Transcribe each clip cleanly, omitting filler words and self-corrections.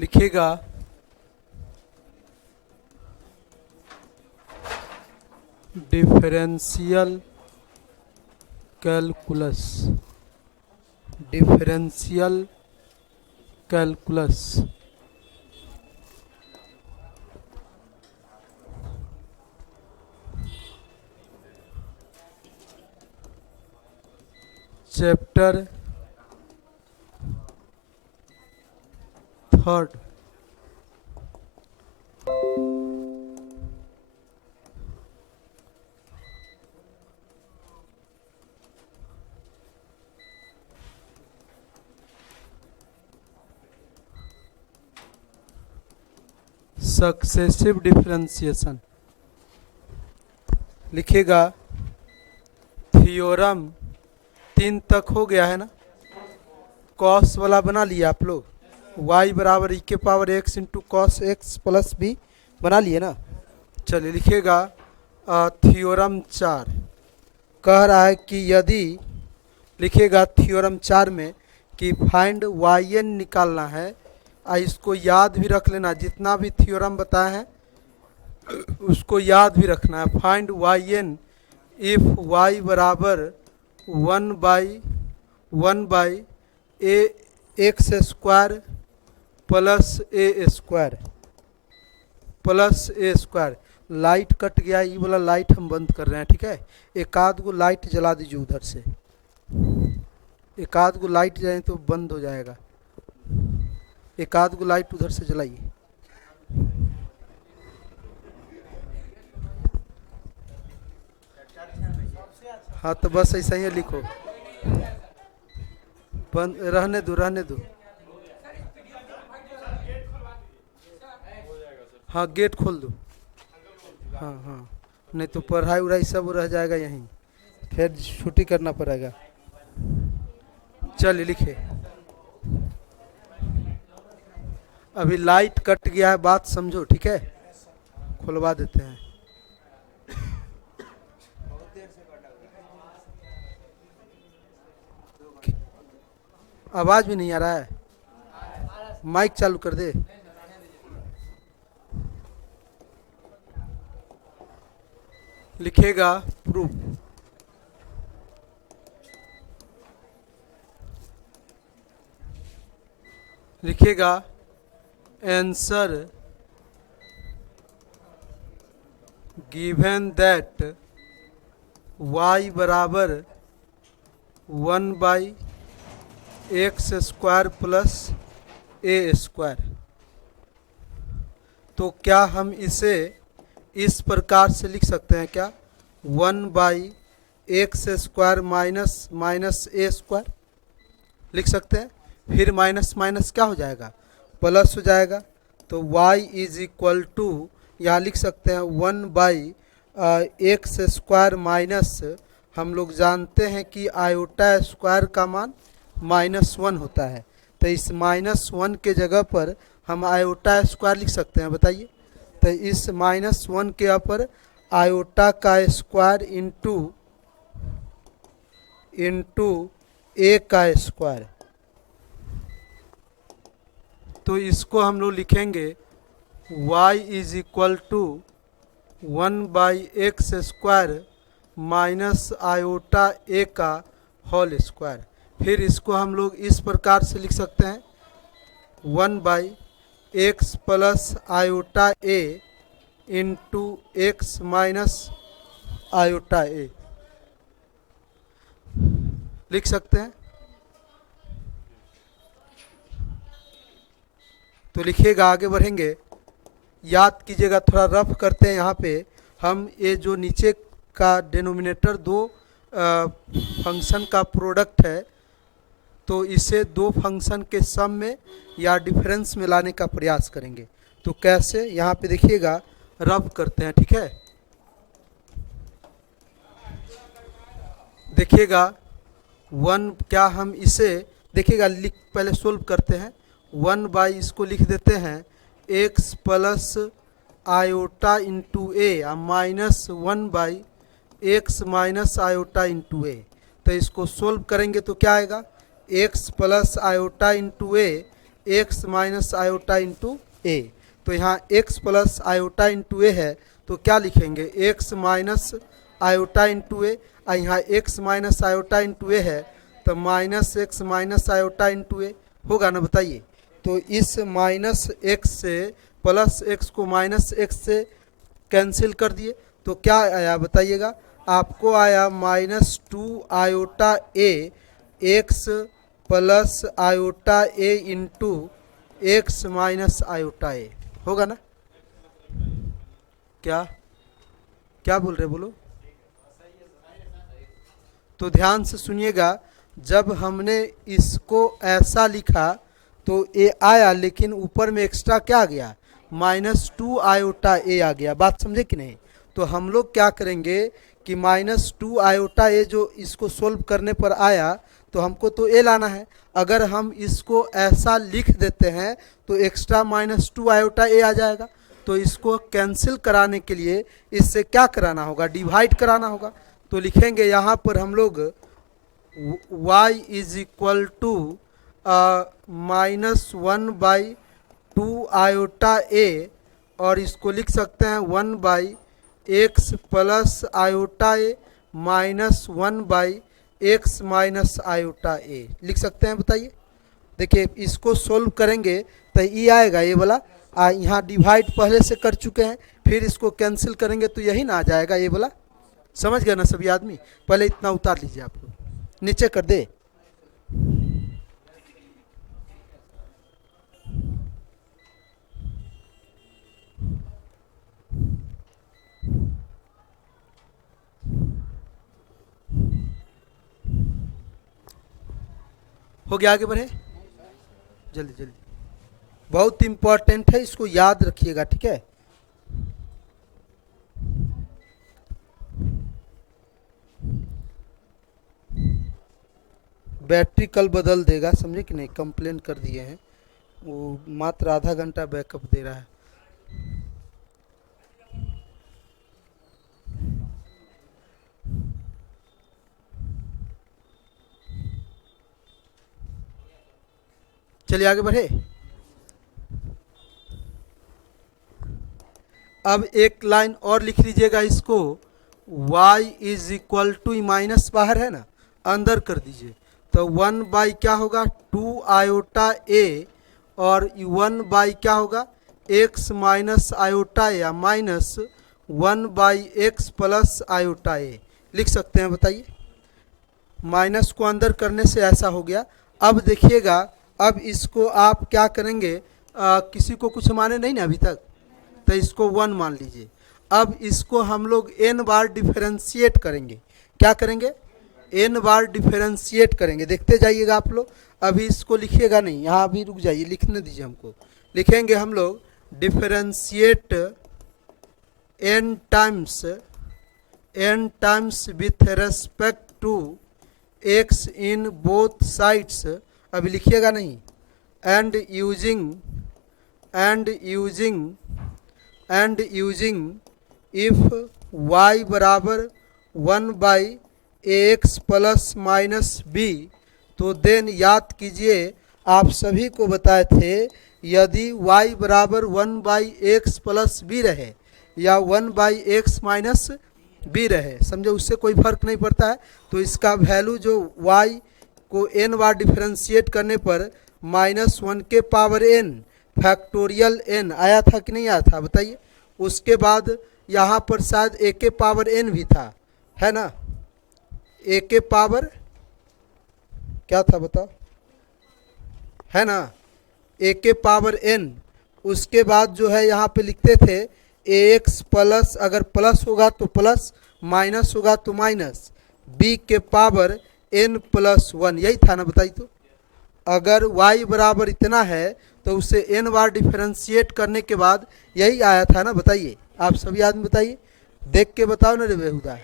लिखिएगा differential calculus. Differential calculus chapter 3 successive differentiation. लिखिएगा theorem 3 तक हो गया है ना। कॉस वाला बना लिया आप लोग, y बराबर e के power x into cos x plus b बना लिए ना। चलिए लिखिएगा थ्योरम 4 कह रहा है कि यदि, लिखिएगा थ्योरम 4 में कि फाइंड yn निकालना है। इसको याद भी रख लेना, जितना भी थ्योरम बताया है उसको याद भी रखना है। फाइंड yn इफ y बराबर 1/1 ए x square plus a square plus a square. Light cut गया, ये वाला लाइट हम बंद कर रहे हैं, ठीक है। एक आध गो लाइट जला दीजिए उधर से, एक आध गो लाइट जाए तो बंद हो जाएगा। एक आध गो लाइट उधर से जलाइए। हाँ तो बस ऐसा ही लिखो, बंद रहने दो, रहने दो। हाँ गेट खोल दो। हाँ हाँ, नहीं तो पढ़ाई उढ़ाई सब रह जाएगा यहीं, फिर छुट्टी करना पड़ेगा। चलिए लिखे, अभी लाइट कट गया है, बात समझो, ठीक है। खुलवा देते हैं। आवाज भी नहीं आ रहा है, माइक चालू कर दे। लिखेगा प्रूफ। लिखेगा आंसर गिवन दैट y बराबर 1/x square plus a square. तो क्या हम इसे इस प्रकार से लिख सकते हैं क्या, 1/x स्क्वायर माइनस ए स्क्वायर लिख सकते हैं। फिर माइनस माइनस क्या हो जाएगा, प्लस हो जाएगा। तो y इज इक्वल टू यहाँ लिख सकते हैं 1/x स्क्वायर माइनस, हम लोग जानते हैं कि आयोटा स्क्वायर का मान -1 होता है। तो इस -1 के जगह पर हम आयोटा स्क्वायर लिख सकते हैं, बताइए। तो इस -1 के ऊपर आयोटा का स्क्वायर इंटू ए का स्क्वायर। तो इसको हम लोग लिखेंगे y is equal to 1/x square minus iota a का होल स्क्वायर। फिर इसको हम लोग इस प्रकार से लिख सकते हैं 1/x plus iota A into x minus iota a लिख सकते हैं। तो लिखिएगा, आगे बढ़ेंगे। याद कीजिएगा, थोड़ा रफ करते हैं। यहाँ पे हम ये जो नीचे का डिनोमिनेटर दो फंक्शन का प्रोडक्ट है, तो इसे दो फंक्शन के सम में या डिफरेंस में लाने का प्रयास करेंगे। तो कैसे, यहाँ पे देखिएगा, रफ करते हैं, ठीक है। देखिएगा क्या हम इसे देखिएगा पहले सोल्व करते हैं। 1/ इसको लिख देते हैं x plus iota into a minus 1/x minus iota into a. तो इसको सोल्व करेंगे तो क्या आएगा, x plus iota into a x minus iota into a. तो यहाँ x plus iota into a है, तो क्या लिखेंगे, x minus iota into a, और यहाँ x minus iota into a है, तो minus x minus iota into a होगा ना, बताइए। तो इस माइनस एक्स से प्लस एक्स को माइनस एक्स से कैंसिल कर दिए, तो क्या आया बताइएगा, आपको आया -2 आयोटा ए एक्स प्लस आयोटा ए इंटू एक्स माइनस आयोटा ए, होगा ना। क्या क्या बोल रहे, बोलो। तो ध्यान से सुनिएगा, जब हमने इसको ऐसा लिखा तो ए आया, लेकिन ऊपर में एक्स्ट्रा क्या आ गया, -2 आयोटा ए आ गया। बात समझे कि नहीं। तो हम लोग क्या करेंगे कि -2 आयोटा ए जो इसको सोल्व करने पर आया, तो हमको तो ए लाना है। अगर हम इसको ऐसा लिख देते हैं तो एक्स्ट्रा -2 आयोटा ए आ जाएगा। तो इसको कैंसिल कराने के लिए इससे क्या कराना होगा, डिवाइड कराना होगा। तो लिखेंगे यहाँ पर हम लोग y is equal to -1/2 iota a, और इसको लिख सकते हैं 1/x plus iota a -1/x minus iota a, लिख सकते हैं, बताइए। देखिए इसको सोल्व करेंगे तो ये आएगा, ये वाला यहाँ डिवाइड पहले से कर चुके हैं, फिर इसको कैंसिल करेंगे तो यही ना आ जाएगा, ये वाला। समझ गए ना सभी आदमी। पहले इतना उतार लीजिए, आप लोग नीचे कर दे। हो गया, आगे बढ़े जल्दी जल्दी, बहुत इंपॉर्टेंट है, इसको याद रखिएगा, ठीक है। बैटरी कल बदल देगा, समझे कि नहीं, कंप्लेन कर दिए हैं, वो मात्र आधा घंटा बैकअप दे रहा है। चलिए आगे बढ़े। अब एक लाइन और लिख लीजिएगा इसको, y is equal to, minus बाहर है ना, अंदर कर दीजिए। तो 1 क्या होगा, 2 आयोटा ए, और 1 क्या होगा, x माइनस आयोटा ए, या minus 1/x plus iota a, लिख सकते हैं, बताइए। माइनस को अंदर करने से ऐसा हो गया। अब देखिएगा, अब इसको आप क्या करेंगे, किसी को कुछ माने नहीं ना अभी तक, तो इसको 1 मान लीजिए। अब इसको हम लोग n बार डिफरेंशिएट करेंगे। क्या करेंगे, n बार डिफरेंशिएट करेंगे। देखते जाइएगा आप लोग, अभी इसको लिखिएगा नहीं, यहाँ अभी रुक जाइए, लिखने दीजिए हमको। लिखेंगे हम लोग differentiate n times with respect to x in both sides. अभी लिखिएगा नहीं, एंड यूजिंग इफ y बराबर 1/ax प्लस माइनस बी। तो देन याद कीजिए, आप सभी को बताए थे, यदि y बराबर 1/x प्लस बी रहे या 1/x माइनस बी रहे, समझो उससे कोई फर्क नहीं पड़ता है। तो इसका वैल्यू जो y को n बार डिफरेंशिएट करने पर -1 के पावर n फैक्टोरियल n आया था कि नहीं आया था, बताइए। उसके बाद यहाँ पर शायद a के पावर n भी था, है ना, a के पावर क्या था बताओ, है ना, a के पावर n। उसके बाद जो है यहाँ पे लिखते थे ax प्लस, अगर प्लस होगा तो प्लस, माइनस होगा तो माइनस, b के पावर n प्लस 1, यही था ना, बताइए। तो अगर y बराबर इतना है तो उसे n बार डिफरेंशिएट करने के बाद यही आया था ना, बताइए। आप सभी आदमी बताइए, देख के बताओ ना रे बेहुदा।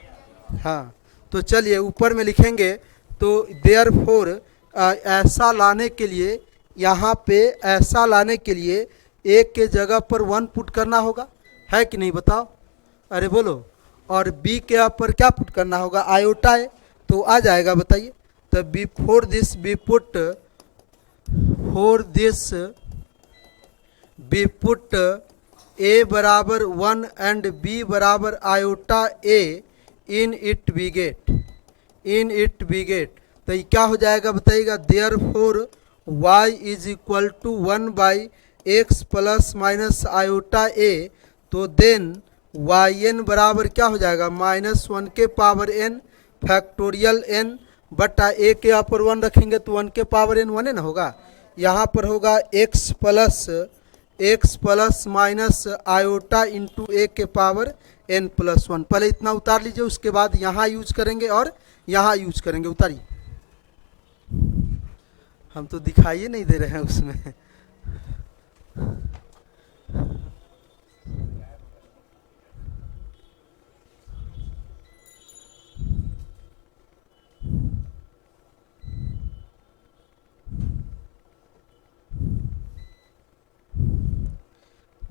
हाँ, तो चलिए ऊपर में लिखेंगे, तो देयरफॉर ऐसा लाने के लिए, यहाँ पे ऐसा लाने के लिए एक के जगह पर 1 पुट करना होगा, है कि नहीं, बताओ, अरे बोलो। और b के ऊपर क्या पुट करना होगा, आयोटा है, तो आ जाएगा, बताइए। तो before this we put for this we put a बराबर 1 and b बराबर iota a in it we get तो ये क्या हो जाएगा बताइएगा। Therefore y is equal to 1 by x plus minus iota a, तो देन वाई एन बराबर क्या हो जाएगा -1 के पावर n फैक्टोरियल n बटा ए के यहाँ पर 1 रखेंगे तो 1 के पावर n 1 है ना होगा। यहाँ पर होगा x plus minus iota into a के पावर n प्लस 1। पहले इतना उतार लीजिए, उसके बाद यहाँ यूज करेंगे और यहाँ यूज करेंगे। उतारिए, हम तो दिखाई नहीं दे रहे हैं उसमें।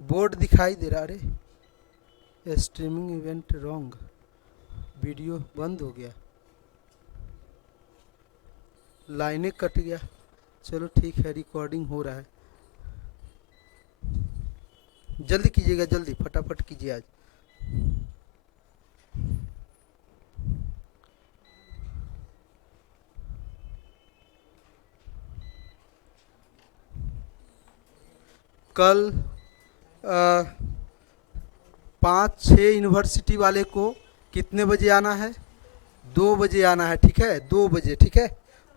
बोर्ड दिखाई दे रहा। अरे स्ट्रीमिंग इवेंट रॉन्ग, वीडियो बंद हो गया, लाइनें कट गया। चलो ठीक है, रिकॉर्डिंग हो रहा है। जल्दी कीजिएगा, जल्दी फटाफट कीजिए आज। कल 5-6 यूनिवर्सिटी वाले को कितने बजे आना है? 2 बजे आना है, ठीक है, 2 बजे, ठीक है।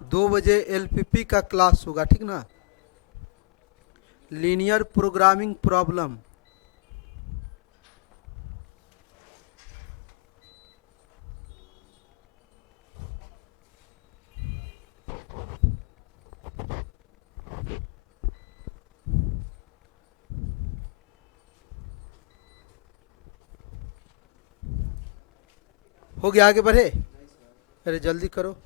2 बजे एलपीपी का क्लास होगा, ठीक ना, लीनियर प्रोग्रामिंग प्रॉब्लम। हो गया, आगे बढ़े। अरे जल्दी करो।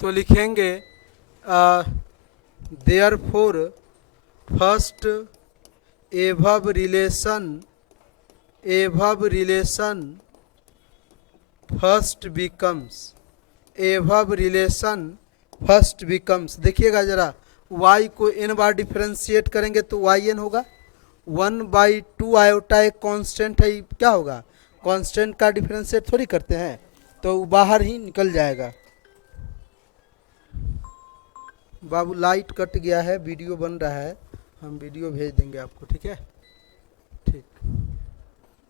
तो लिखेंगे therefore first above relation first becomes. देखिएगा जरा, y को n बार डिफरेंशिएट करेंगे तो yn होगा। 1/2 आयोटा एक कांस्टेंट है, क्या होगा, कांस्टेंट का डिफरेंशिएट थोड़ी करते हैं, तो बाहर ही निकल जाएगा। बाबू लाइट कट गया है, वीडियो बन रहा है, हम वीडियो भेज देंगे आपको, ठीक है, ठीक।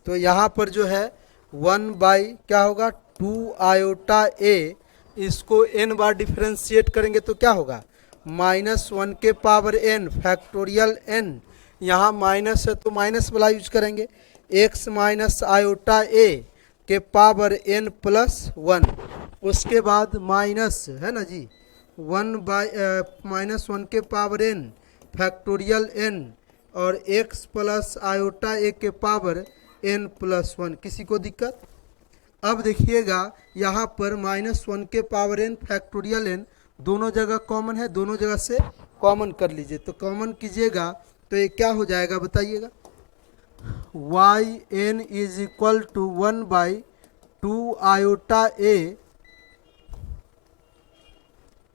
तो यहाँ पर जो है 1 बाई क्या होगा 2 आयोटा ए, इसको n बार डिफरेंशिएट करेंगे तो क्या होगा -1 के पावर n फैक्टोरियल n। यहाँ माइनस है तो माइनस वाला यूज करेंगे, x माइनस आयोटा ए के पावर n प्लस 1। उसके बाद माइनस है ना जी, -1 के पावर n फैक्टोरियल n और x प्लस आयोटा ए के पावर n प्लस 1। किसी को दिक्कत? अब देखिएगा यहाँ पर -1 के पावर n फैक्टोरियल n दोनों जगह कॉमन है, दोनों जगह से कॉमन कर लीजिए। तो कॉमन कीजिएगा तो ये क्या हो जाएगा बताइएगा, yn is equal to 1/2 iota a,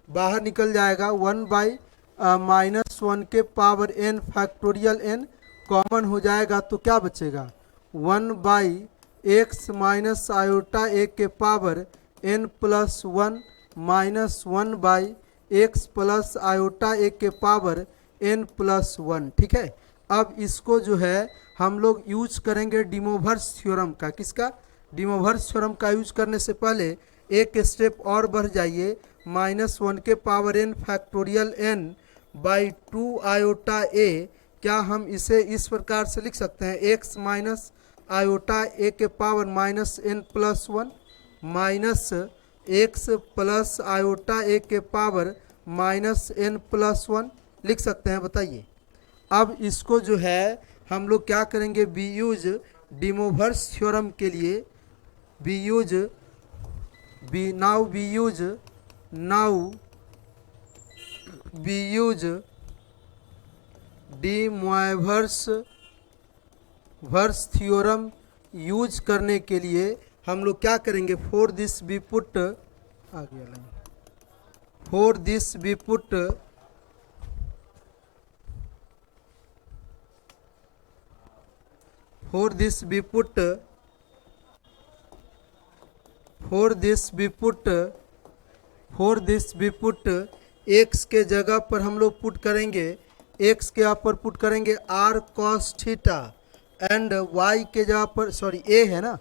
बाहर निकल जाएगा 1/-1 के power n factorial n, common हो जाएगा तो क्या बचेगा 1/x माइनस आयोटा ए के power n plus 1 minus 1/x plus iota a के पावर n प्लस 1, ठीक है। अब इसको जो है हम लोग यूज करेंगे डिमोवर्स थ्योरम का। किसका? डिमोवर्स थ्योरम का यूज करने से पहले एक स्टेप और बढ़ जाइए, -1 के power n factorial n by 2 iota a. क्या हम इसे इस प्रकार से लिख सकते हैं, x माइनस आयोटा ए के power -n plus 1 minus x plus iota a के पावर -n प्लस 1 लिख सकते हैं, बताइए। अब इसको जो है हम लोग क्या करेंगे, बी यूज डिमोवर्स थ्योरम के लिए, now we use De Moivre's वर्स थ्योरम यूज करने के लिए हम लोग क्या करेंगे, फॉर दिस बी पुट, आ गया line, for this we put for this we put for this we put for this we put x के जगह पर हम लोग पुट करेंगे, एक्स के यहाँ पर पुट करेंगे r cos theta and y के जगह पर, सॉरी ए है ना,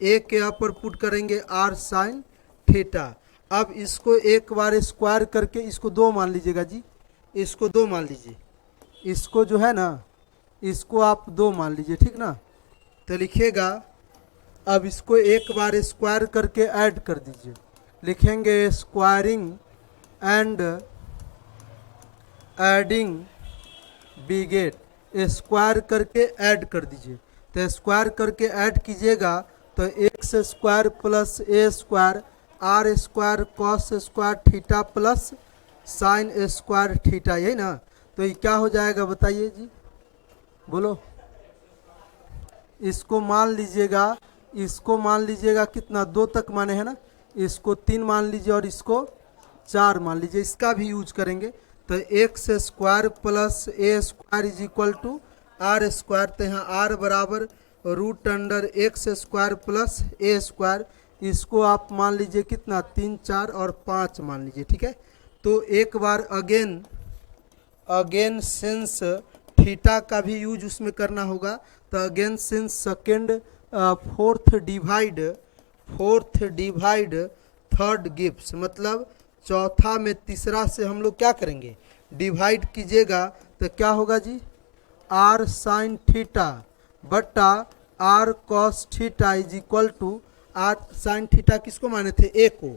ए के यहाँ पर पुट करेंगे आर साइन थीटा। अब इसको एक बार स्क्वायर करके इसको दो मान लीजिएगा जी, इसको दो मान लीजिए, इसको जो है ना इसको आप दो मान लीजिए, ठीक ना। तो लिखिएगा, अब इसको एक बार स्क्वायर करके ऐड कर दीजिए, लिखेंगे squaring and adding we get, square करके ऐड कर दीजिए। तो स्क्वायर करके ऐड कीजिएगा तो x square plus a square r square cos square theta plus sine square theta, यही ना। तो ये क्या हो जाएगा बताइए जी, बोलो। इसको मान लीजिएगा, इसको मान लीजिएगा कितना, दो तक माने है ना, इसको तीन मान लीजिए और इसको चार मान लीजिए, इसका भी यूज करेंगे। तो x square plus a square is equal to r square, तो यहाँ आर बराबर root under x square plus a square, इसको आप मान लीजिए कितना, तीन चार और पाँच मान लीजिए, ठीक है। तो एक बार अगेन सिंस थीटा का भी यूज उसमें करना होगा, तो again since second fourth divide third gives, मतलब चौथा में तीसरा से हम लोग क्या करेंगे, डिवाइड कीजिएगा। तो क्या होगा जी, आर साइन थीटा बटा r cos theta is equal to, r sine theta किसको माने थे, ए को,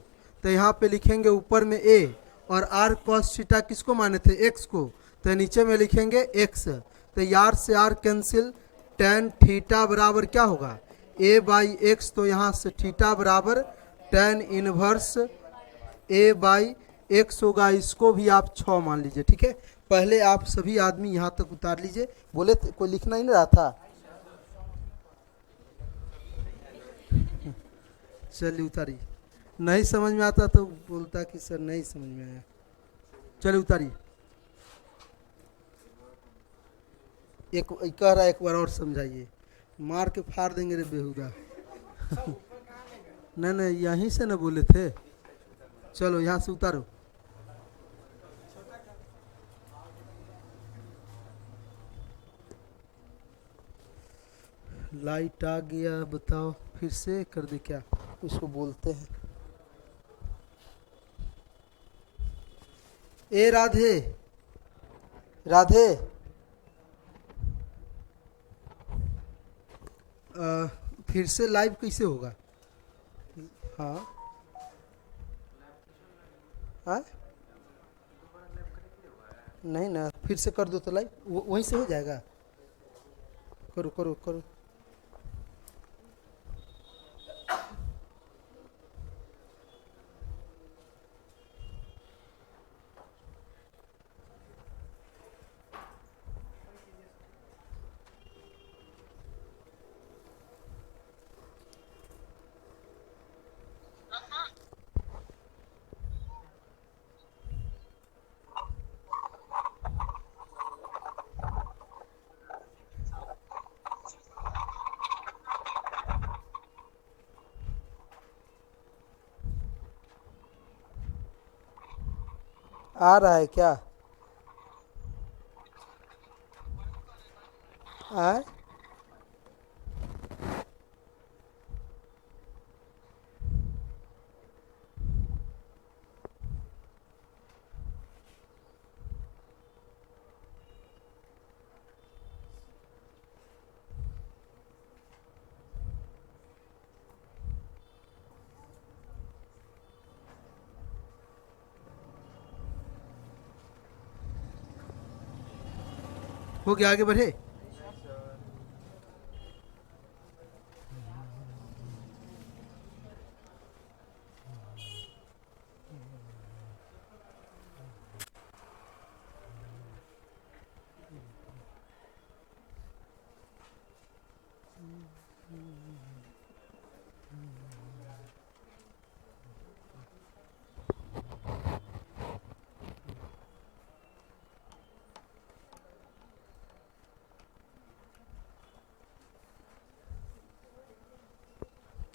तो यहाँ पे लिखेंगे ऊपर में ए, और आर कॉस थीटा किसको माने थे, एक्स को, तो नीचे में लिखेंगे एक्स। तो यार से आर कैंसिल, टेन थीटा बराबर क्या होगा, ए बाई एक्स, तो यहाँ से थीटा बराबर tan inverse A by x होगा, इसको भी आप 6 मान लीजिए, ठीक है। पहले आप सभी आदमी यहाँ तक उतार लीजिए, बोले कोई लिखना ही नहीं रहा था, चलिए उतारिए, नहीं समझ में आता तो बोलता कि सर नहीं समझ में आया, चलिए उतारिए। एक कह रहा है एक बार और समझाइए, मार के फाड़ देंगे रे बेहुदा। नहीं नहीं यहीं से ना बोले थे, चलो यहाँ से उतारो। लाइट आ गया, बताओ फिर से कर दे क्या, उसको बोलते हैं। ए राधे, राधे फिर से लाइव कैसे होगा, हाँ हाँ नहीं ना, फिर से कर दो तो लाइव वहीं से हो जाएगा, करो करो करो। आ रहा है क्या, आए हो गया, आगे बढ़े।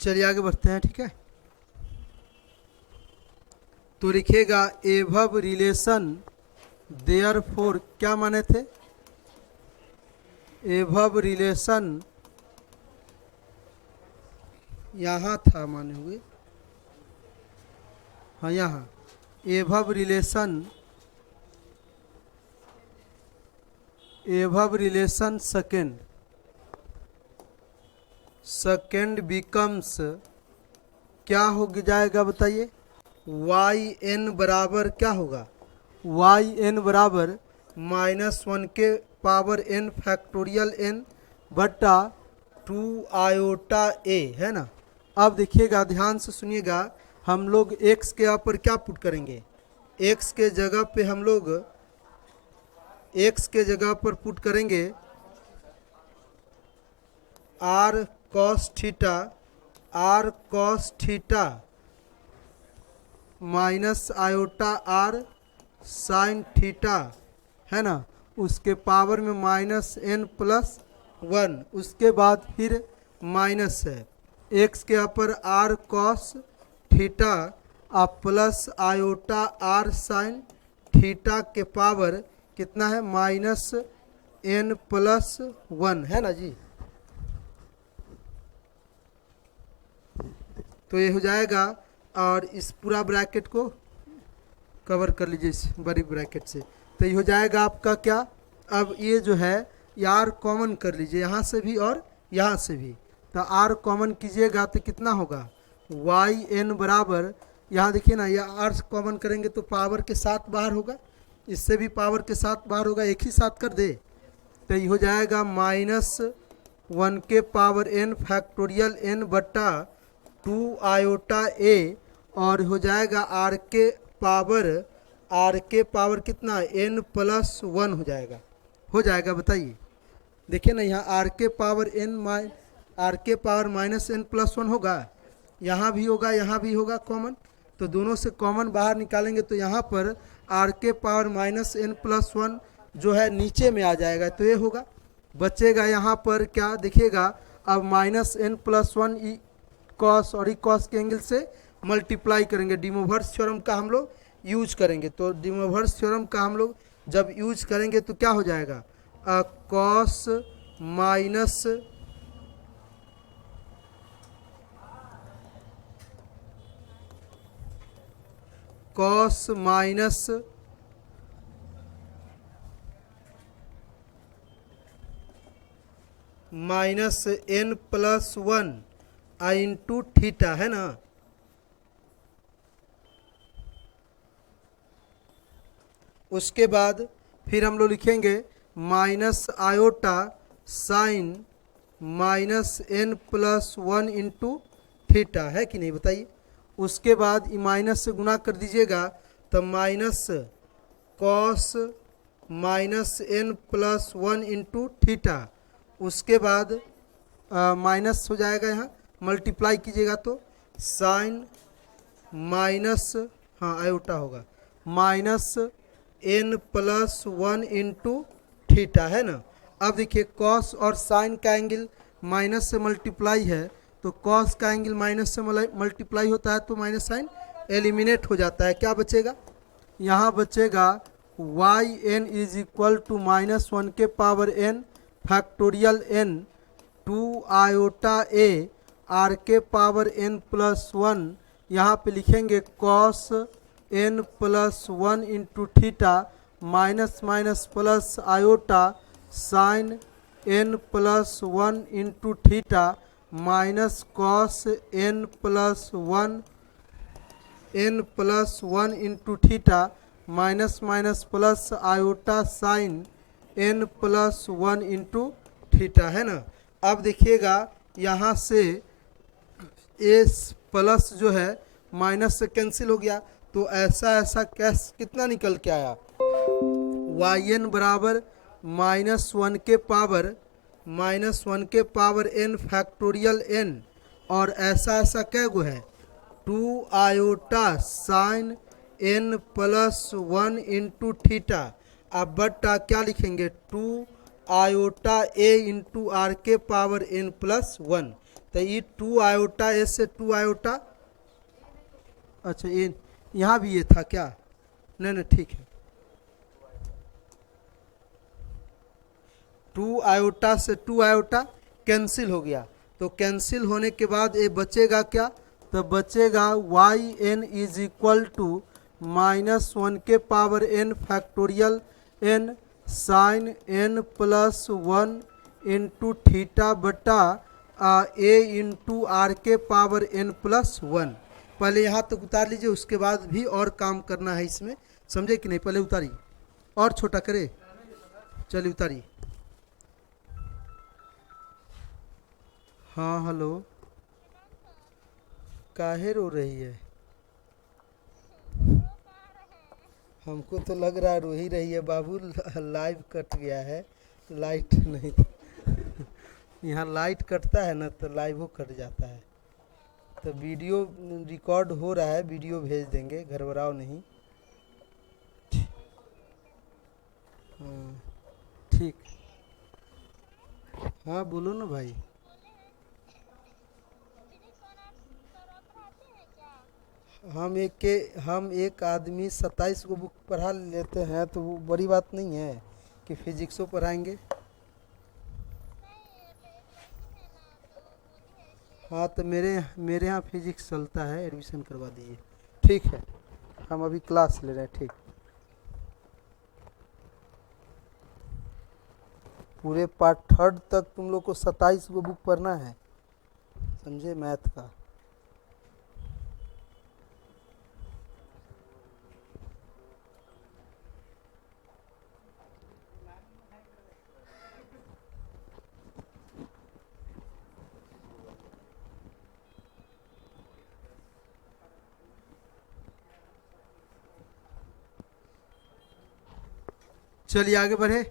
चलिए आगे बढ़ते हैं, ठीक है। तो लिखेगा एभव रिलेशन देयरफॉर, क्या माने थे, एभव रिलेशन यहाँ था माने हुए, हाँ यहाँ एभव रिलेशन सेकेंड बिकम्स, क्या हो जाएगा बताइए, वाई एन बराबर क्या होगा, वाई एन बराबर -1 के पावर एन फैक्टोरियल एन बटा 2 आयोटा ए, है ना। अब देखिएगा, ध्यान से सुनिएगा, हम लोग x के यहाँ पर क्या पुट करेंगे, x के जगह पे हम लोग x के जगह पर पुट करेंगे r cos theta minus iota r sin theta, है ना, उसके पावर में -n+1, उसके बाद फिर माइनस है x के ऊपर r cos थीटा और plus iota r sin theta के पावर कितना है, -n+1, है ना जी। तो ये हो जाएगा, और इस पूरा ब्रैकेट को कवर कर लीजिए इस बड़ी ब्रैकेट से, तो ये हो जाएगा आपका क्या, अब ये जो है यार कॉमन कर लीजिए, यहाँ से भी और यहाँ से भी, तो r कॉमन कीजिएगा तो कितना होगा, वाई एन बराबर, यहाँ देखिए ना, यह r कॉमन करेंगे तो पावर के साथ बाहर होगा, इससे भी पावर के साथ बाहर होगा, एक ही साथ कर दे, तो ये हो जाएगा -1 के पावर n फैक्टोरियल n बटा 2 आयोटा ए, और हो जाएगा r के पावर कितना, n+1 हो जाएगा बताइए। देखिए ना, यहाँ r के पावर -n+1 होगा, यहाँ भी होगा, यहाँ भी होगा कॉमन, तो दोनों से कॉमन बाहर निकालेंगे तो यहाँ पर r के पावर -n+1 जो है नीचे में आ जाएगा, तो ये होगा, बचेगा यहाँ पर क्या देखिएगा, अब -n+1 कॉस और कॉस के एंगल से मल्टीप्लाई करेंगे, डिमोवर्स थ्योरम का हम लोग यूज करेंगे, तो डिमोवर्स थ्योरम का हम लोग जब यूज करेंगे तो क्या हो जाएगा, cos minus -n+1 into theta, है ना। उसके बाद फिर हम लोग लिखेंगे minus iota sine -n+1 into theta, है कि नहीं बताइए। उसके बाद माइनस से गुना कर दीजिएगा तो minus cos -n+1 into theta, उसके बाद माइनस हो जाएगा, यहाँ मल्टीप्लाई कीजिएगा तो साइन माइनस, हाँ आयोटा होगा, -n+1 इंटू थीटा, है ना। अब देखिए कॉस और साइन का एंगल माइनस से मल्टीप्लाई है, तो कॉस का एंगल माइनस से मल्टीप्लाई होता है तो माइनस साइन एलिमिनेट हो जाता है, क्या बचेगा, यहाँ बचेगा y n is equal to -1 के power n factorial n 2 iota a r के पावर n+1, यहाँ पे लिखेंगे cos n+1 into theta minus minus plus iota sine n+1 into theta minus cos n+1 into theta minus minus plus iota sine n+1 into theta, है ना। अब देखिएगा यहाँ से एस प्लस जो है माइनस से कैंसिल हो गया, तो ऐसा कैस कितना निकल के आया, वाई एन बराबर -1 के पावर -1 के पावर n फैक्टोरियल n, और ऐसा ऐसा क्या गो है 2 iota sine n plus 1 into theta. अब बट्टा क्या लिखेंगे 2 आयोटा a इंटू आर के पावर n प्लस 1। तो ये 2 आयोटा ए से 2 आयोटा, अच्छा ये यहाँ भी ये था क्या, नहीं नहीं ठीक है, 2 आयोटा से 2 आयोटा कैंसिल हो गया। तो कैंसिल होने के बाद ये बचेगा क्या, तो बचेगा y n is equal to -1 के power n factorial n sine n plus 1 into theta बटा a इंटू आर के पावर n प्लस 1। पहले यहाँ तक उतार लीजिए, उसके बाद भी और काम करना है इसमें, समझे कि नहीं। पहले उतारिए और छोटा करे, चलिए उतारिए। हाँ हेलो, काहे रो रही है, हमको तो लग रहा है रो ही रही है बाबू, लाइव कट गया है, लाइट नहीं यहाँ लाइट कटता है ना तो लाइव हो कट जाता है। तो वीडियो रिकॉर्ड हो रहा है, वीडियो भेज देंगे, घबराओ नहीं। हाँ ठीक, हाँ बोलो ना भाई। हम एक आदमी 27 को बुक पढ़ा लेते हैं, तो वो बड़ी बात नहीं है कि फिजिक्सो पढ़ाएंगे। हाँ तो मेरे यहाँ फिजिक्स चलता है, एडमिशन करवा दीजिए। ठीक है, हम अभी क्लास ले रहे हैं। ठीक, पूरे पार्ट 3 तक तुम लोग को 27 को बुक पढ़ना है, समझे, मैथ का। चलिए आगे बढ़े।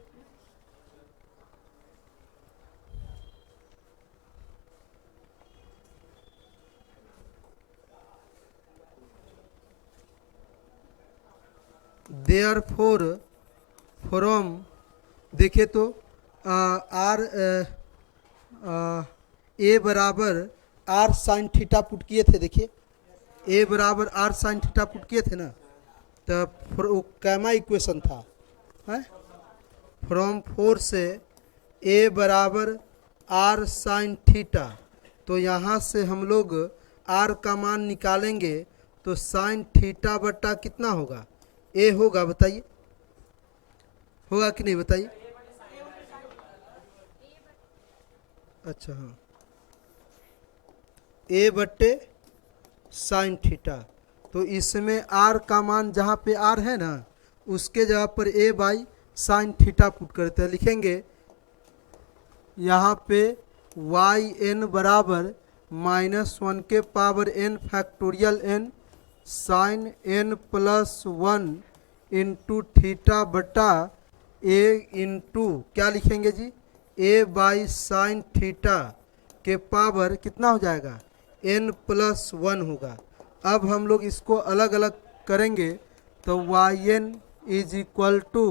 देयरफॉर फ्रॉम, देखे तो आर ए बराबर आर साइन थीटा पुट किए थे, देखिए ए बराबर आर साइन थीटा पुट किए थे ना, तो कैमा इक्वेशन था है, फ्रॉम 4 से ए बराबर आर साइन थीटा। तो यहाँ से हम लोग आर का मान निकालेंगे, तो साइन थीटा बटा कितना होगा, ए होगा, बताइए होगा कि नहीं बताइए। अच्छा हाँ, ए बट्टे साइन थीटा। तो इसमें आर का मान जहाँ पे आर है ना, उसके जगह पर ए बाई साइन थीटा पुट करते हैं, लिखेंगे यहाँ पे वाई एन बराबर -1 के power n factorial n sine n plus 1 into theta बटा ए इंटू क्या लिखेंगे जी, ए बाई साइन थीटा के पावर कितना हो जाएगा n प्लस 1 होगा। अब हम लोग इसको अलग अलग करेंगे, तो y n is equal to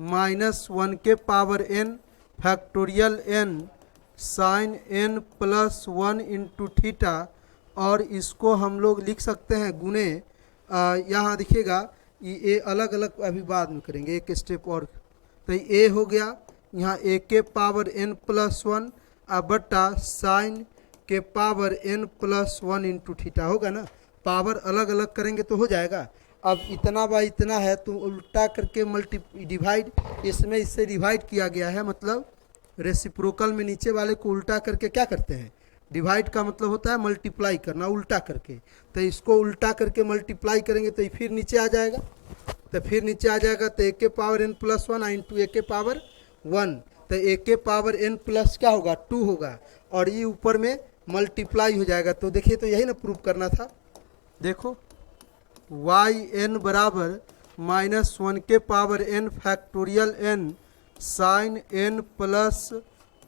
-1 के power n factorial n sine n plus 1 into theta, और इसको हम लोग लिख सकते हैं गुने, यहाँ दिखेगा ये अलग अलग अभी बाद में करेंगे, एक स्टेप और। तो ए हो गया यहाँ ए के पावर n प्लस 1 बटा साइन के power n plus 1 into theta होगा ना, पावर अलग अलग करेंगे तो हो जाएगा। अब इतना बाई इतना है तो उल्टा करके डिवाइड, इसमें इससे डिवाइड किया गया है, मतलब रेसिप्रोकल में नीचे वाले को उल्टा करके क्या करते हैं, डिवाइड का मतलब होता है मल्टीप्लाई करना उल्टा करके। तो इसको उल्टा करके मल्टीप्लाई करेंगे तो फिर नीचे आ जाएगा, तो फिर नीचे आ जाएगा, तो ए के power n plus 1 into a के पावर 1, तो ए के पावर n प्लस क्या होगा 2 होगा, और ये ऊपर में मल्टीप्लाई हो जाएगा। तो देखिए, तो यही ना प्रूव करना था, देखो वाई एन बराबर -1 के power n factorial n sine n plus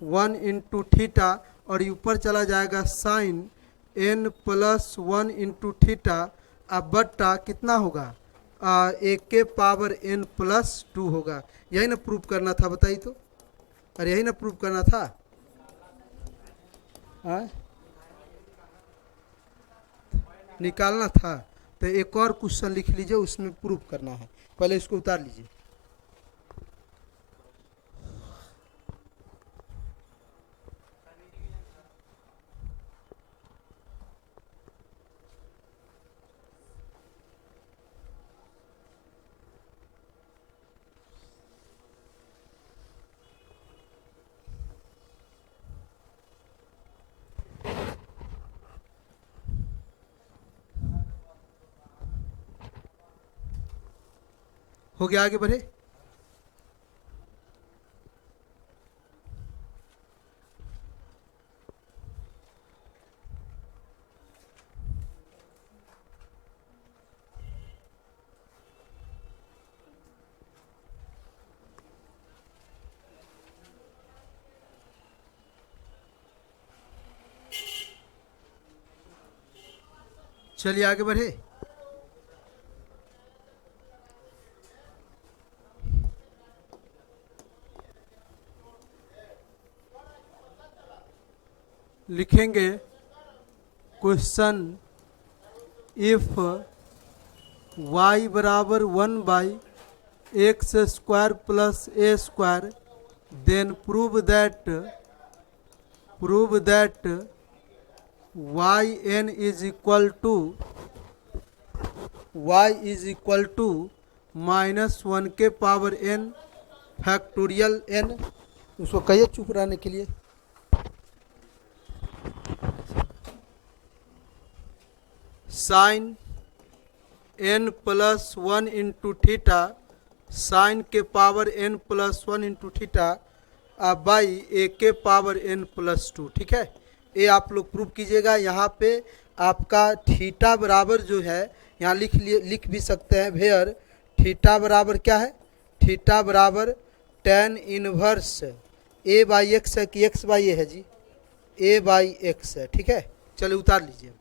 1 into theta और ऊपर चला जाएगा sine n plus 1 into theta. अब बट्टा कितना होगा, a के पावर n प्लस 2 होगा। यही ना प्रूव करना था, बताइए तो। अरे यही ना प्रूव करना था। निकालना था तो एक और क्वेश्चन लिख लीजिए, उसमें प्रूव करना है। पहले इसको उतार लीजिए। हो गया, आगे बढ़े। चलिए आगे बढ़े। लिखेंगे क्वेश्चन इफ y बराबर 1/x² plus a² then prove that yn is equal to -1 के पावर n फैक्टोरियल n। उसको कहिए चुप रहने के लिए। Sine n plus 1 into theta, sine के power n plus 1 into theta by a के पावर n प्लस 2। ठीक है, ये आप लोग प्रूव कीजिएगा। यहाँ पे आपका थीटा बराबर जो है, यहाँ लिख भी सकते हैं वेयर थीटा बराबर क्या है, थीटा बराबर tan inverse a by x है कि x बाई ए है जी, a बाई एक्स है। ठीक है, चलिए उतार लीजिए।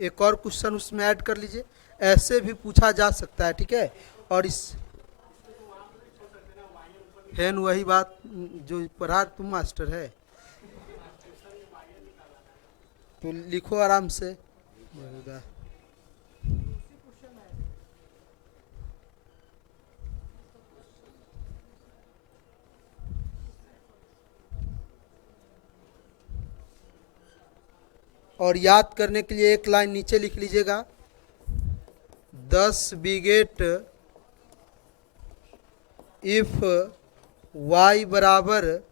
एक और क्वेश्चन उसमें ऐड कर लीजिए, ऐसे भी पूछा जा सकता है। ठीक है, और इस है वही बात जो पढ़ा तुम मास्टर है, तो लिखो आराम से। और याद करने के लिए एक लाइन नीचे लिख लीजिएगा, 10 बिगेट इफ y बराबर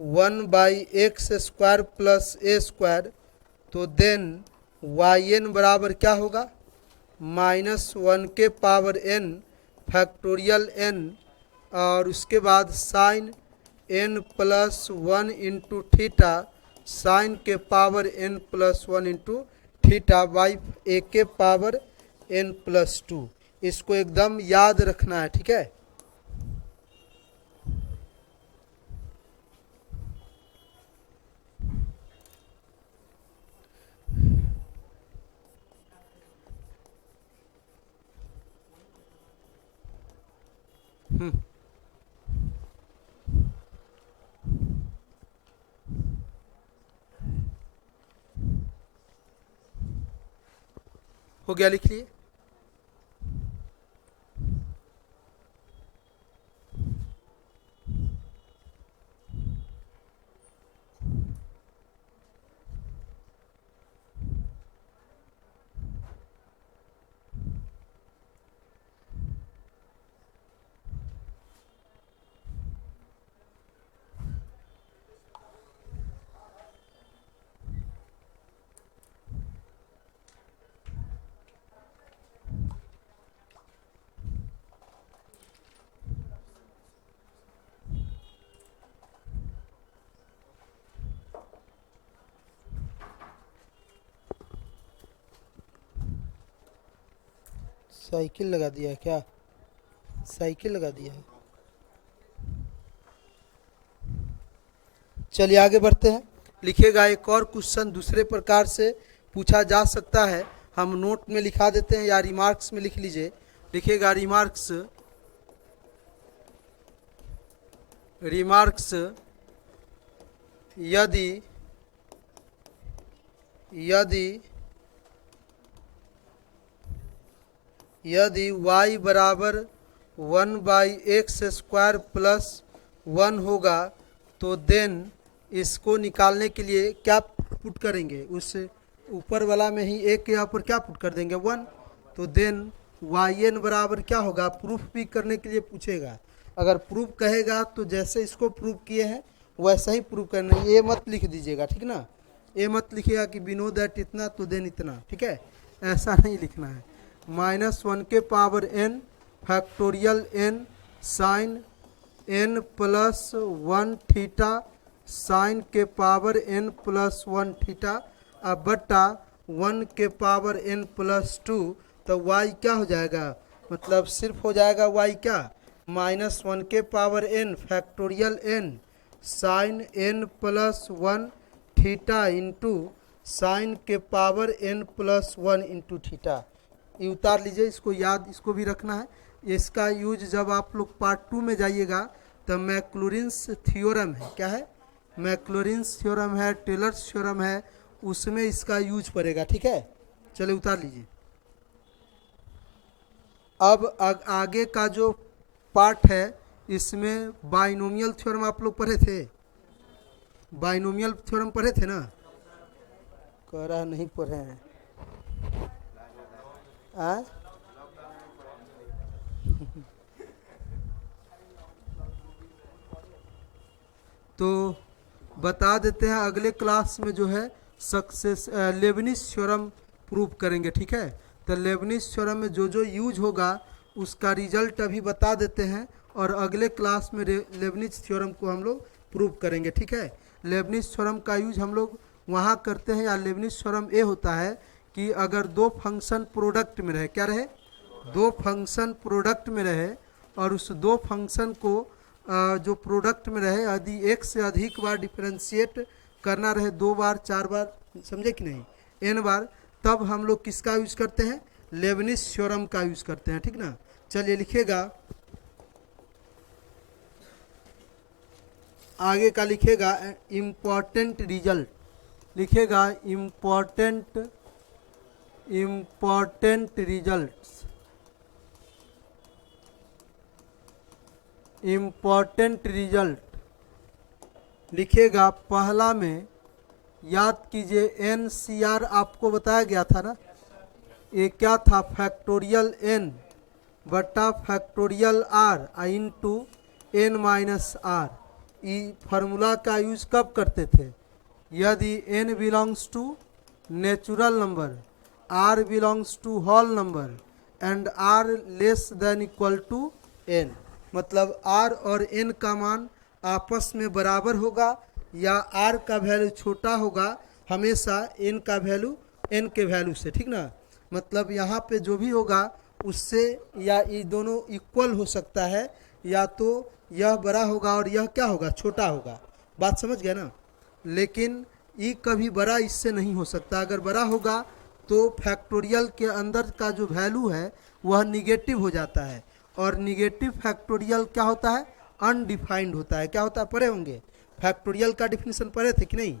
1/x² प्लस a², तो देन yn बराबर क्या होगा, -1 के पावर n फैक्टोरियल n, और उसके बाद sine n plus 1 into theta, sine के power n plus 1 into theta by a के पावर n प्लस 2। इसको एकदम याद रखना है। ठीक है, हो गया, लिख लिए। साइकिल लगा दिया है क्या, साइकिल लगा दिया है। चलिए आगे बढ़ते हैं। लिखेगा एक और क्वेश्चन दूसरे प्रकार से पूछा जा सकता है, हम नोट में लिखा देते हैं या रिमार्क्स में लिख लीजिए। लिखेगा रिमार्क्स यदि y बराबर 1/x² प्लस 1 होगा तो देन इसको निकालने के लिए क्या पुट करेंगे, उस ऊपर वाला में ही एक के यहाँ पर क्या पुट कर देंगे 1, तो देन yn बराबर क्या होगा, प्रूफ भी करने के लिए पूछेगा। अगर प्रूफ कहेगा तो जैसे इसको प्रूफ किए हैं वैसा ही प्रूफ करना है, ये मत लिख दीजिएगा, ठीक ना। ये मत लिखिएगा कि वी नो दैट इतना तो देन इतना, ठीक है, ऐसा नहीं लिखना है। -1 के power n factorial n sine n plus 1 theta sine के पावर n प्लस 1 थीटा अब बटा 1 के पावर n प्लस 2, तो y क्या हो जाएगा, मतलब सिर्फ हो जाएगा y क्या, -1 के power n factorial n sine n plus 1 theta into sine के power n plus 1 into theta. ये उतार लीजिए, इसको याद, इसको भी रखना है। इसका यूज जब आप लोग पार्ट 2 में जाइएगा तो मैक्लॉरिन्स थ्योरम है, क्या है, मैक्लॉरिन्स थ्योरम है, टेलर्स थ्योरम है, उसमें इसका यूज पड़ेगा, ठीक है। चलिए उतार लीजिए। अब आगे का जो पार्ट है इसमें बाइनोमियल थ्योरम आप लोग पढ़े थे, बाइनोमियल थ्योरम पढ़े थे ना, कह रहा नहीं पढ़े हैं तो बता देते हैं अगले क्लास में जो है सक्सेस लेबनिज थ्योरम प्रूव करेंगे, ठीक है। तो लेबनिज थ्योरम में जो जो यूज होगा उसका रिजल्ट अभी बता देते हैं और अगले क्लास में लेबनिज थ्योरम को हम लोग प्रूव करेंगे, ठीक है। लेबनिज थ्योरम का यूज हम लोग वहाँ करते हैं, या लेबनिज थ्योरम ये होता है कि अगर दो फंक्शन प्रोडक्ट में रहे, क्या रहे, दो फंक्शन प्रोडक्ट में रहे और उस दो फंक्शन को जो प्रोडक्ट में रहे यदि एक से अधिक बार डिफरेंशिएट करना रहे, 2 बार 4 बार, समझे कि नहीं, n बार, तब हम लोग किसका यूज करते हैं, लेबनिज थ्योरम का यूज करते हैं, ठीक ना। चलिए लिखेगा आगे का, लिखेगा इम्पॉर्टेंट रिजल्ट, लिखेगा इम्पॉर्टेंट रिजल्ट्स, इम्पॉर्टेंट रिजल्ट लिखेगा पहला में, याद कीजिए NCR आपको बताया गया था ना, ये क्या था, फैक्टोरियल n बटा फैक्टोरियल r इंटू n-r। ये फार्मूला का यूज कब करते थे, यदि n belongs to natural number, r belongs to whole number and r less than equal to n, मतलब r और n का मान आपस में बराबर होगा या r का वैल्यू छोटा होगा हमेशा n का वैल्यू n के वैल्यू से, ठीक ना। मतलब यहाँ पे जो भी होगा उससे या ये दोनों इक्वल हो सकता है, या तो यह बड़ा होगा और यह क्या होगा, छोटा होगा, बात समझ गया ना। लेकिन ये कभी बड़ा इससे नहीं हो सकता, अगर बड़ा होगा तो फैक्टोरियल के अंदर का जो वैल्यू है वह निगेटिव हो जाता है, और निगेटिव फैक्टोरियल क्या होता है, अनडिफाइंड होता है। क्या होता है, पढ़े होंगे, फैक्टोरियल का डिफिनीशन पढ़े थे कि नहीं,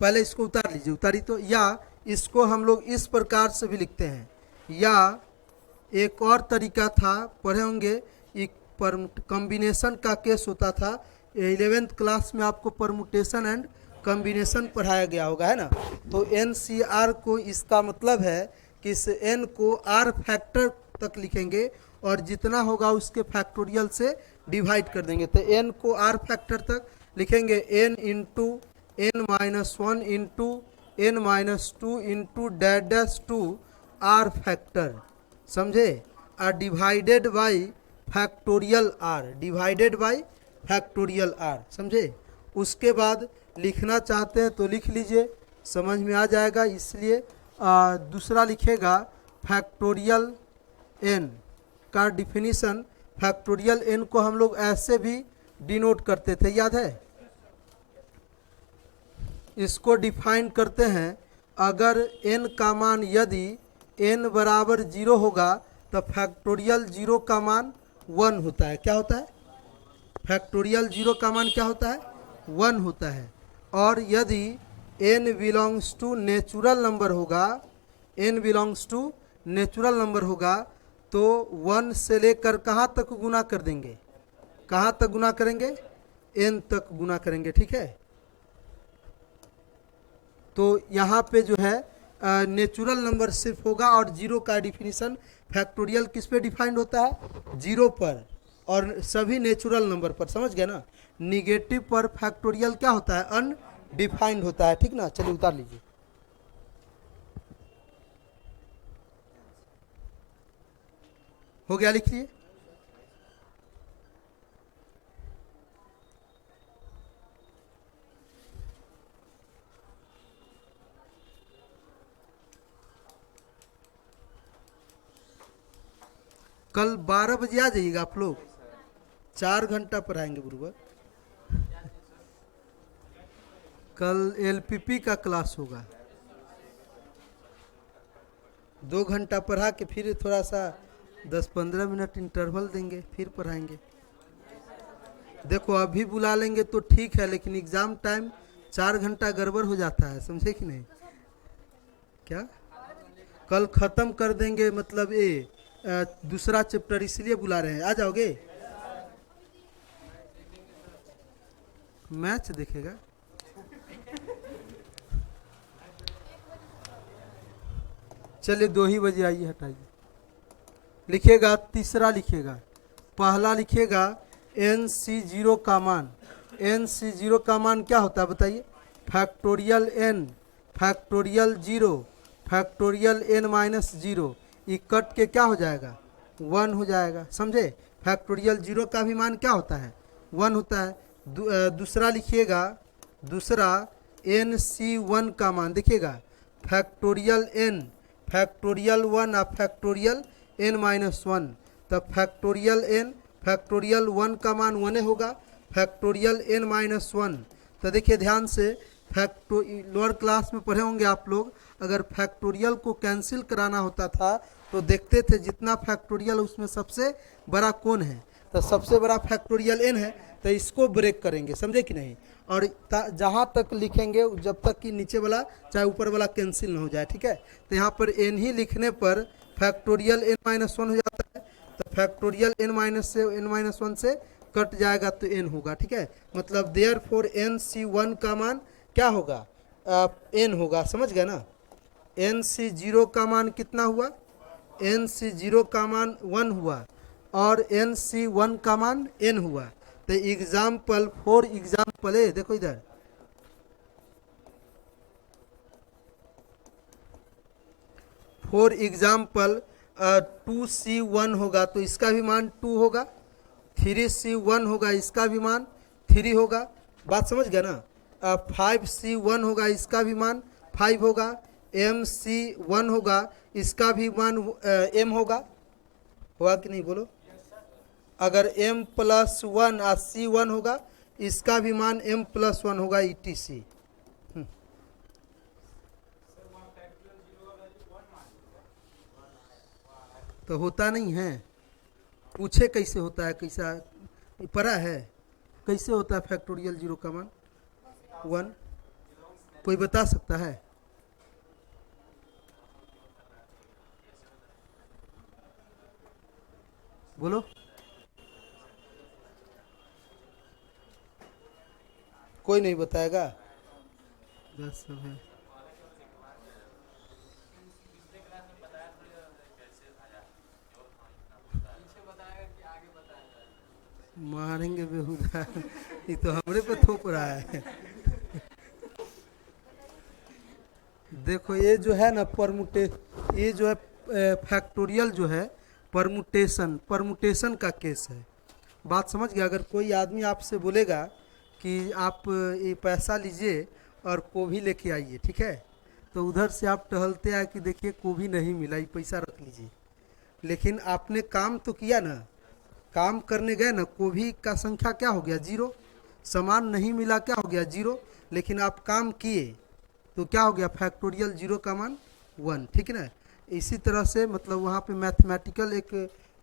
पहले इसको उतार लीजिए, उतारी तो, या इसको हम लोग इस प्रकार से भी लिखते हैं, या एक और तरीका था, पढ़े होंगे, एक कॉम्बिनेशन का केस होता था, 11th क्लास में आपको परमुटेशन एंड कॉम्बिनेशन पढ़ाया गया होगा, है ना। तो NCR को इसका मतलब है कि इस n को r फैक्टर तक लिखेंगे और जितना होगा उसके फैक्टोरियल से डिवाइड कर देंगे, तो n को r फैक्टर तक लिखेंगे, n into n-1 into n-2 into dash to r factor, समझे, और divided by factorial r, divided by factorial r, समझे। उसके बाद लिखना चाहते हैं तो लिख लीजिए, समझ में आ जाएगा। इसलिए दूसरा लिखेगा फैक्टोरियल n का डिफिनीशन, फैक्टोरियल n को हम लोग ऐसे भी डिनोट करते थे, याद है, इसको डिफाइन करते हैं, अगर n का मान यदि n बराबर 0 होगा तो फैक्टोरियल 0 का मान 1 होता है। क्या होता है? फैक्टोरियल 0 का मान क्या होता है? 1 होता है। और यदि n belongs to natural number होगा, n belongs to natural number होगा तो 1 से लेकर कहाँ तक गुना कर देंगे? कहाँ तक गुना करेंगे? n तक गुना करेंगे। ठीक है, तो यहाँ पे जो है नेचुरल नंबर सिर्फ होगा और 0 का डिफिनीशन फैक्टोरियल किस पे डिफाइंड होता है? 0 पर और सभी नेचुरल नंबर पर। समझ गए ना? निगेटिव पर फैक्टोरियल क्या होता है? अनडिफाइंड होता है। ठीक ना? चलिए उतार लीजिए। हो गया, लिखिए। कल 12 बजे आ जाइएगा आप लोग, 4 घंटा पढ़ाएंगे गुरुवर। कल एलपीपी का क्लास होगा, 2 घंटा पढ़ा के फिर थोड़ा सा 10-15 मिनट इंटरवल देंगे, फिर पढ़ाएंगे। देखो अभी बुला लेंगे तो ठीक है, लेकिन एग्जाम टाइम 4 घंटा गड़बड़ हो जाता है, समझे कि नहीं? क्या कल ख़त्म कर देंगे, मतलब ये दूसरा चैप्टर इसलिए बुला रहे हैं। आ जाओगे? मैच देखेगा? चलिए 2 ही बजे आइए, हटाइए। लिखिएगा, तीसरा लिखिएगा। पहला लिखिएगा NC0 का मान। NC0 का मान क्या होता है बताइए? Factorial n factorial 0 factorial n minus 0, ये कट के क्या हो जाएगा? 1 हो जाएगा। समझे? फैक्टोरियल 0 का भी मान क्या होता है? 1 होता है। दूसरा लिखिएगा, दूसरा NC1 का मान देखिएगा, फैक्टोरियल n फैक्टोरियल 1 और फैक्टोरियल n माइनस 1, तब फैक्टोरियल n फैक्टोरियल 1 का मान 1 होगा, फैक्टोरियल n माइनस 1। तो देखिए ध्यान से, लोअर क्लास में पढ़े होंगे आप लोग, अगर फैक्टोरियल को कैंसिल कराना होता था तो देखते थे जितना फैक्टोरियल उसमें सबसे बड़ा कौन है, तो सबसे बड़ा फैक्टोरियल n है, तो इसको ब्रेक करेंगे। समझे कि नहीं? और जहाँ तक लिखेंगे जब तक कि नीचे वाला चाहे ऊपर वाला कैंसिल ना हो जाए। ठीक है, तो यहाँ पर n ही लिखने पर फैक्टोरियल n माइनस 1 हो जाता है, तो फैक्टोरियल n माइनस 1 से कट जाएगा तो n होगा। ठीक है, मतलब देयर फोर NC1 का मान क्या होगा? n होगा। समझ गए ना? NC0 का मान कितना हुआ? NC0 का मान 1 हुआ और NC1 का मान n हुआ। तो एग्जाम्पल फॉर एग्जाम्पल है, देखो इधर, फॉर एग्जाम्पल 2C1 होगा तो इसका भी मान 2 होगा, 3C1 होगा इसका भी मान 3 होगा। बात समझ गया ना? 5C1 होगा इसका भी मान 5 होगा, MC1 होगा इसका भी मान m होगा कि नहीं बोलो? अगर m प्लस 1 और C1 होगा इसका भी मान m प्लस 1 होगा, ETC। तो होता नहीं है, पूछे कैसे होता है, कैसा पढ़ा है? कैसे होता है फैक्टोरियल 0 का मान 1? कोई बता सकता है? बोलो। कोई नहीं बताएगा? बस सब है। मारेंगे बेहुदा, ये तो हमरे पे थोप रहा है। देखो ये जो है ना ये जो है फैक्टोरियल जो है परमुटेशन का केस है। बात समझ गया? अगर कोई आदमी आपसे बोलेगा कि आप ये पैसा लीजिए और गोभी लेके आइए, ठीक है, तो उधर से आप टहलते आए कि देखिए गोभी नहीं मिला, ये पैसा रख लीजिए, लेकिन आपने काम तो किया ना, काम करने गए ना, गोभी का संख्या क्या हो गया? 0। सामान नहीं मिला, क्या हो गया? 0। लेकिन आप काम किए तो क्या हो गया, फैक्टोरियल 0 का मान 1, ठीक है ना। इसी तरह से मतलब वहाँ पे मैथमेटिकल एक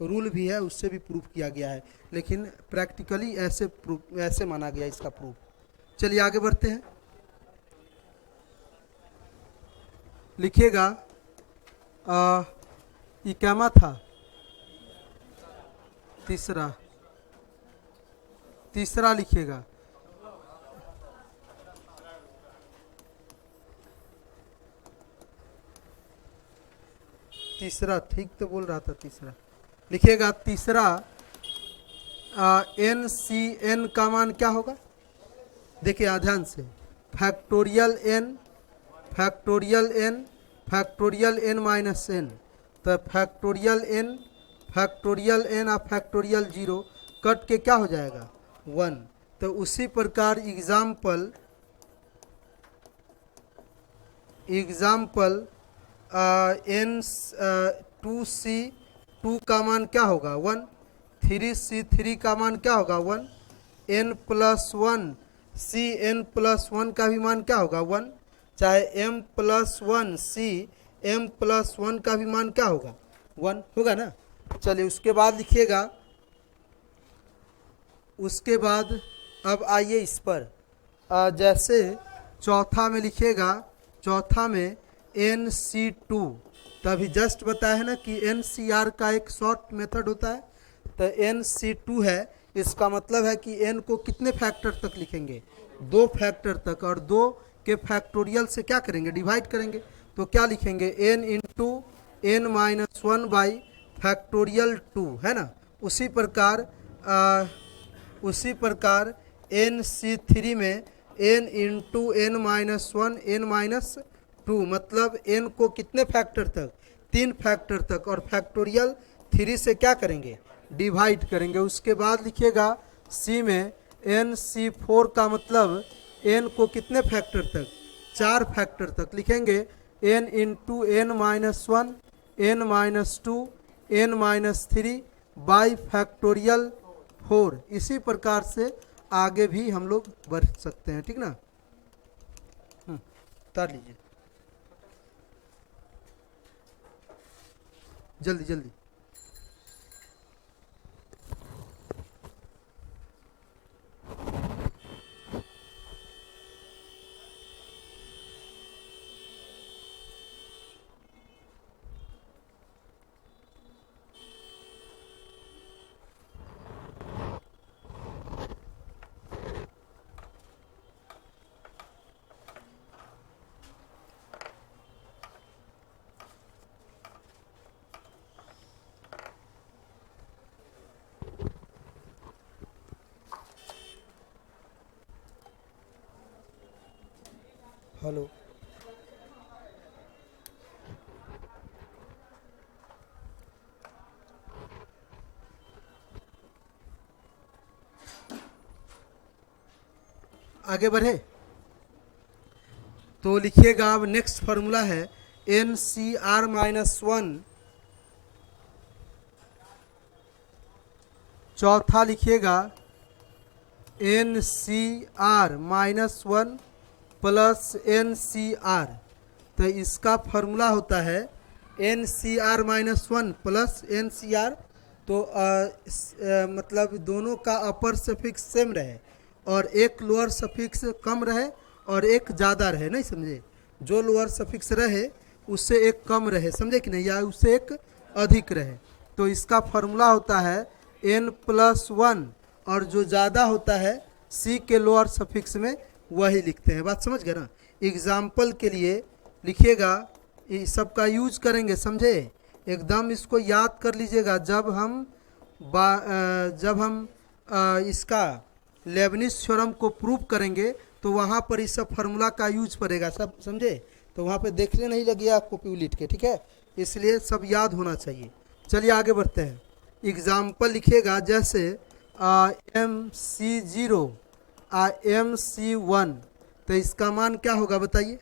रूल भी है, उससे भी प्रूफ किया गया है, लेकिन प्रैक्टिकली ऐसे माना गया इसका प्रूफ। चलिए आगे बढ़ते हैं। लिखिएगा ये क्या था, तीसरा लिखिएगा। तीसरा ठीक तो बोल रहा था, तीसरा लिखिएगा। तीसरा एन सी एन का मान क्या होगा, देखिए ध्यान से, factorial n factorial n factorial n minus n, तो फैक्टोरियल एन और फैक्टोरियल 0 कट के क्या हो जाएगा 1। तो उसी प्रकार एग्जाम्पल एन 2C2 का मान क्या होगा 1, 3C3 का मान क्या होगा 1, n+1 CN+1 का भी मान क्या होगा 1, चाहे m+1 CM+1 का भी मान क्या होगा 1 होगा ना। चलिए उसके बाद लिखिएगा, उसके बाद अब आइए इस पर, जैसे चौथा में लिखिएगा, चौथा में NC2, तभी जस्ट बताया है ना कि NCR का एक शॉर्ट मेथड होता है, तो NC2 है, इसका मतलब है कि n को कितने फैक्टर तक लिखेंगे, 2 फैक्टर तक, और 2 के फैक्टोरियल से क्या करेंगे, डिवाइड करेंगे। तो क्या लिखेंगे, n into n-1 by factorial 2, है ना। उसी प्रकार NC3 में n इंटू n-1 n-2, मतलब n को कितने फैक्टर तक, 3 फैक्टर तक, और फैक्टोरियल 3 से क्या करेंगे, डिवाइड करेंगे। उसके बाद लिखिएगा C में NC4 का मतलब n को कितने फैक्टर तक, 4 फैक्टर तक लिखेंगे, n into n-1 n-2 n-3 by factorial 4। इसी प्रकार से आगे भी हम लोग बढ़ सकते हैं, ठीक ना। उतार लीजिए जल्दी जल्दी। हेलो, आगे बढ़े तो लिखिएगा, अब नेक्स्ट फार्मूला है NCR-1, चौथा लिखिएगा NCR-1 प्लस NCR, तो इसका फार्मूला होता है NCR-1 प्लस NCR, तो मतलब दोनों का अपर सफिक्स सेम रहे और एक लोअर सफिक्स कम रहे और एक ज़्यादा रहे, नहीं समझे, जो लोअर सफिक्स रहे उससे एक कम रहे, समझे कि नहीं, या उससे एक अधिक रहे। तो इसका फार्मूला होता है n+1, और जो ज़्यादा होता है C के लोअर सफिक्स में वही लिखते हैं। बात समझ गए ना। एग्जाम्पल के लिए लिखिएगा, इस सब का यूज करेंगे, समझे, एकदम इसको याद कर लीजिएगा। जब हम इसका लेबनिज थ्योरम को प्रूव करेंगे तो वहाँ पर इस सब फार्मूला का यूज पड़ेगा, सब समझे, तो वहाँ पे देखने नहीं लगेगा कॉपी उलिट के, ठीक है, इसलिए सब याद होना चाहिए। चलिए आगे बढ़ते हैं। एग्जाम्पल लिखिएगा, जैसे MC0 MC1, तो इसका मान क्या होगा बताइए,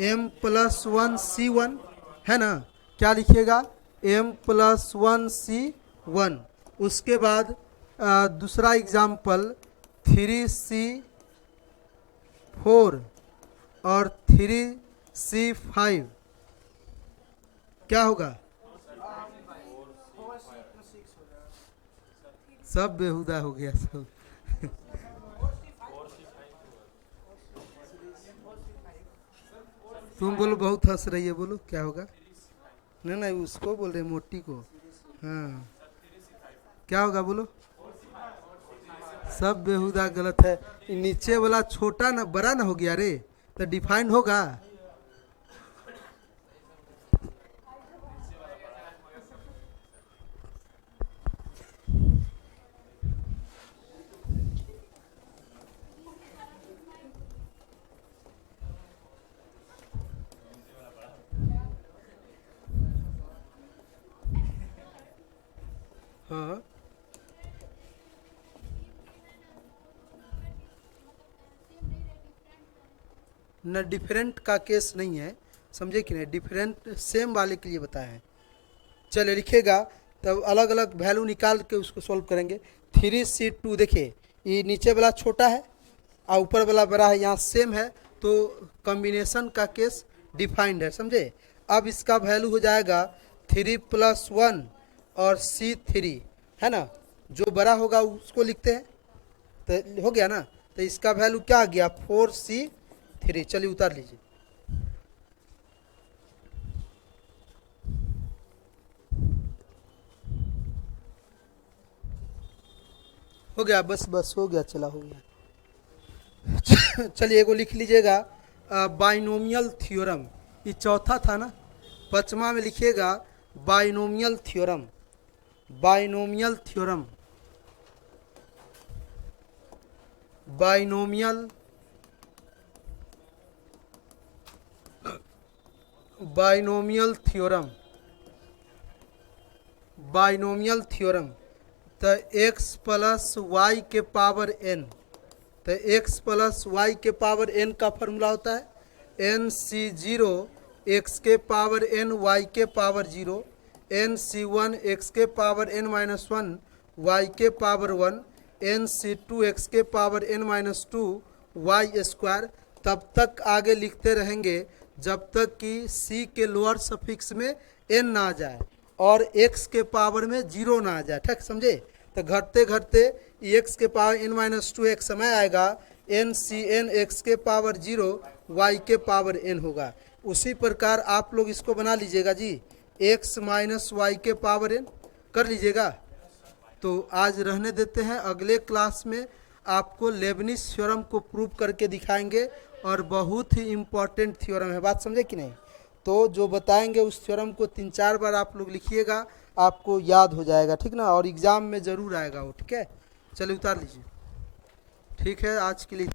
m+1 C1, है ना। क्या लिखिएगा, m+1 C1। उसके बाद दूसरा एग्जाम्पल 3C 4 और 3C5 क्या होगा? सब बेहुदा हो गया सब। तुम बोलो, बहुत हंस रही है, बोलो क्या होगा? नहीं नहीं, उसको बोल रहे मोटी को। हाँ, क्या होगा बोलो? सब बेहुदा गलत है। नीचे वाला छोटा ना बड़ा ना हो गया रे, तो डिफाइंड होगा। हाँ, न डिफरेंट का केस नहीं है, समझे कि नहीं? डिफरेंट सेम वाले के लिए बताए हैं। चलिए लिखेगा, तब अलग अलग वैल्यू निकाल के उसको सॉल्व करेंगे। 3C2 देखिए, ये नीचे वाला छोटा है और ऊपर वाला बड़ा है, यहाँ सेम है, तो कॉम्बिनेशन का केस डिफाइंड है, समझे? अब इसका वैल्यू हो जाएगा 3+1 और C3, है ना? जो बड़ा होगा उसको लिखते हैं, तो हो गया ना? तो इसका वैल्यू क्या आ गया? 4C3। चलिए उतार लीजिए। हो गया, बस बस हो गया, चला हो गया। चलिए एगो लिख लीजिएगा, बाइनोमियल थ्योरम। ये चौथा था ना, पांचवा में लिखिएगा binomial theorem. Binomial theorem, binomial, binomial theorem, binomial theorem. तो x प्लस वाई के पावर n, तो x प्लस वाई के पावर n का फॉर्मूला होता है NC0 x के पावर n y के पावर 0, NC1 x के पावर n-1 y के पावर 1, NC2 x के पावर n-2 y स्क्वायर। तब तक आगे लिखते रहेंगे जब तक कि c के लोअर सफिक्स में n ना आ जाए और x के पावर में 0 ना आ जाए, ठीक समझे? तो घटते घटते x के पावर n-2 एक समय आएगा NCn x के पावर 0 y के पावर n होगा। उसी प्रकार आप लोग इसको बना लीजिएगा जी, x माइनस वाई के पावर n कर लीजिएगा। तो आज रहने देते हैं, अगले क्लास में आपको लेबनिज थ्योरम को प्रूव करके दिखाएंगे, और बहुत ही इम्पोर्टेंट थ्योरम है, बात समझे कि नहीं? तो जो बताएंगे उस थ्योरम को 3-4 बार आप लोग लिखिएगा, आपको याद हो जाएगा, ठीक ना? और एग्ज़ाम में ज़रूर आएगा वो, ठीक है? चलिए उतार लीजिए। ठीक है, आज के लिए।